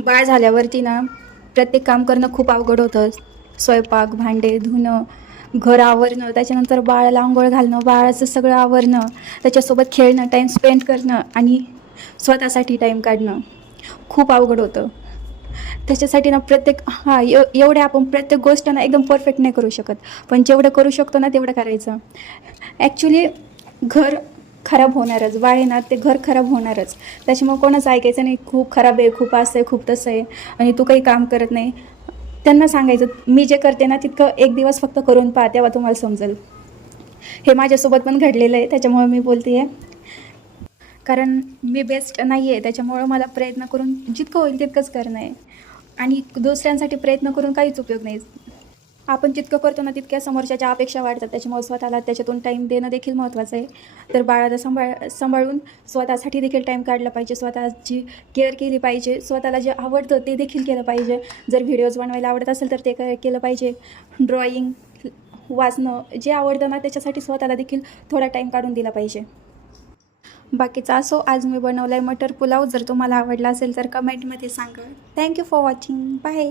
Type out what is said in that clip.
बाळ झाल्यावरती ना प्रत्येक काम करणं खूप अवघड होतं. स्वयंपाक, भांडे धुणं, घर आवरणं, त्याच्यानंतर बाळाला अंघोळ घालणं, बाळाचं सगळं आवरणं, त्याच्यासोबत खेळणं, टाईम स्पेंड करणं आणि स्वतःसाठी टाईम काढणं खूप अवघड होतं. त्याच्यासाठी ना एवढे आपण प्रत्येक गोष्ट ना एकदम परफेक्ट नाही करू शकत, पण जेवढं करू शकतो ना तेवढं करायचं. ॲक्च्युली घर खराब होणारच, बाळ येणार ते घर खराब होणारच. त्याच्यामुळे कोणाचं ऐकायचं नाही. खूप खराब आहे, खूप असं आहे, खूप तसं आहे आणि तू काही काम करत नाही. त्यांना सांगायचं, मी जे करते ना तितकं एक दिवस फक्त करून पहा, तेव्हा तुम्हाला समजेल. हे माझ्यासोबत पण घडलेलं आहे, त्याच्यामुळे मी बोलते आहे. कारण मी बेस्ट नाही आहे, त्याच्यामुळं मला प्रयत्न करून जितकं होईल तितकंच करणं आहे आणि दुसऱ्यांसाठी प्रयत्न करून काहीच उपयोग नाही. आपण जितकं करतो ना तितक्या समोरच्याच्या अपेक्षा वाढतात, त्याच्यामुळे स्वतःला त्याच्यातून टाईम देणं देखील महत्त्वाचं आहे. तर बाळाला सांभाळून स्वतःसाठी देखील टाईम काढला पाहिजे, स्वतःची केअर केली पाहिजे, स्वतःला जे आवडतं ते देखील केलं पाहिजे. जर व्हिडिओज बनवायला आवडत असेल तर ते केलं पाहिजे. ड्रॉइंग, वाचणं जे आवडतं ना त्याच्यासाठी स्वतःला देखील थोडा टाईम काढून दिला पाहिजे. बाकीचा असो, आज मी बनवला आहे मटर पुलाव. जर तुम्हाला आवडला असेल तर कमेंटमध्ये सांगा. Thank you for watching. बाय.